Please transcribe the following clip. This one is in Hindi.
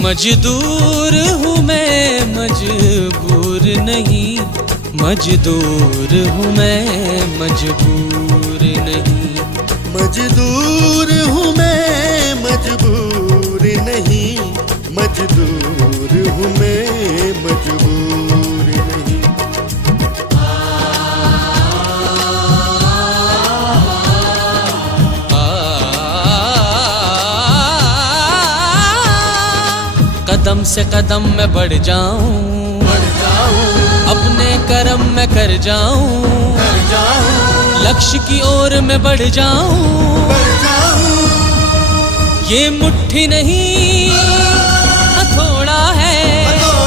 मजदूर हूँ मैं मजबूर नहीं, मजदूर हूँ मैं मजबूर नहीं। मजदूर हूँ मैं मजबूर नहीं, मजदूर हूँ मैं मजबूर नहीं। कदम से कदम में बढ़ जाऊं, अपने कर्म में कर जाऊं, लक्ष्य की ओर में बढ़ जाऊं। ये मुट्ठी नहीं